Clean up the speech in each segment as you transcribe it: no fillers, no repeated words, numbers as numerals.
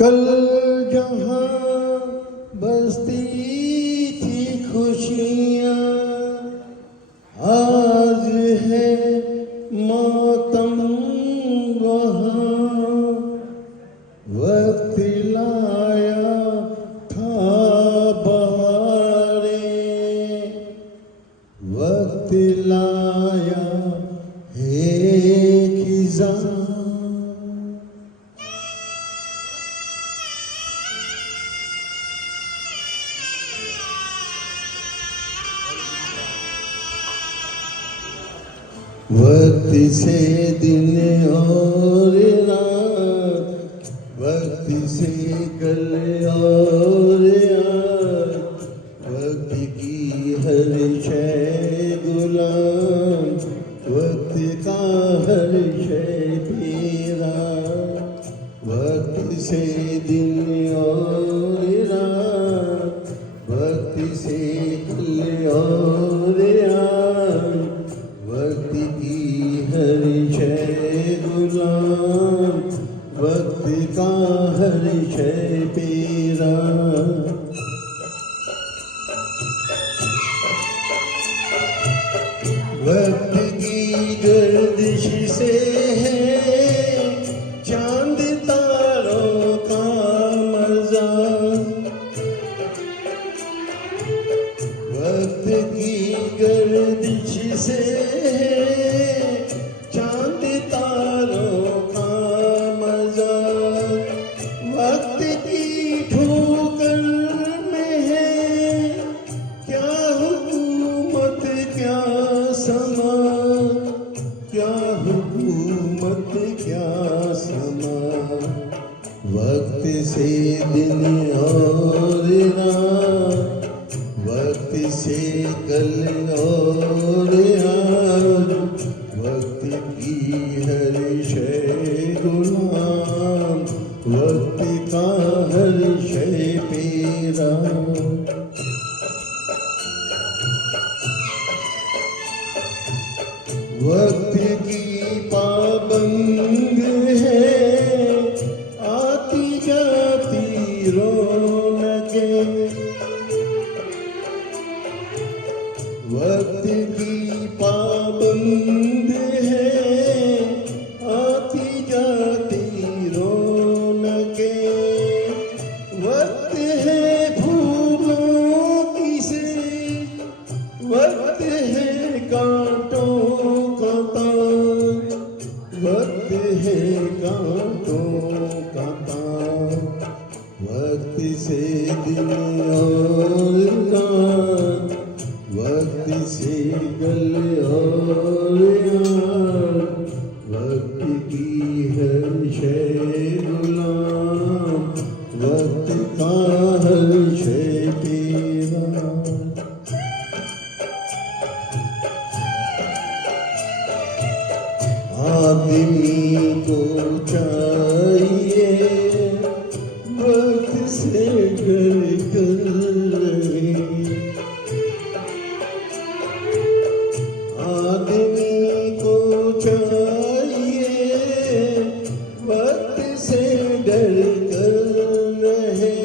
कल जहाँ बसती थी खुशियाँ, आज है मातम वहाँ। वक्त लाया था बहारे, वक्त लाया है खिज़ां। वक्त से दिन और रात, वक्त से कल और आज, वक्त की हर शय गुलाम, वक्त का हर शय तेरा। वक्त से दिन और रात, वक्त से कल और आज, वक्त की हर शय गुलाम, वक्त का हर शय तेरा। वक्त की गर्दिश से है चांद तारों का मजा। वक्त की गर्दिश से चांद तारों का मजा। वक्त की ठोकर में है क्या हुकूमत क्या समा, क्या हुकूमत क्या समा। वक्त से दिन और रात, वक्त से कल और आज, वक्त की हर शय गुलाम, वक्त का हर शय तेरा। वक्त की पाबंद है आती जाती रौनकें। वक्त की पाबंद है आती जाती रौनकें। वक्त है फूलों की से, वक्त है कांटों का तान, वक्त है कांटों का तान। वक्त से दिन और रात, वक्त से कल और आज, वक्त की हर शय गुलाम, वक्त का हर शय तेरा। आदमी को चाहिए वक्त से डर कर रहे। आदमी को चाहिए वक्त से डर कर रहे।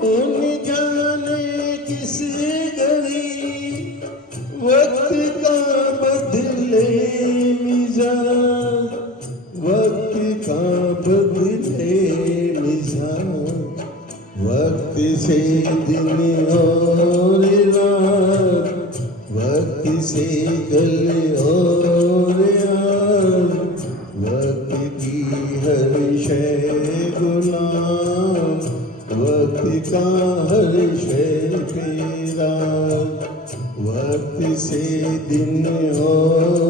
कौन जाने किस घड़ी वक्त का बदले मिजाज, वक्त का बदले मिजाज। वक्त से दिन और रात, वक्त से कल और आज, वक्त की हर शय गुलाम, वक्त का हर शय तेरा। वक्त से दिन और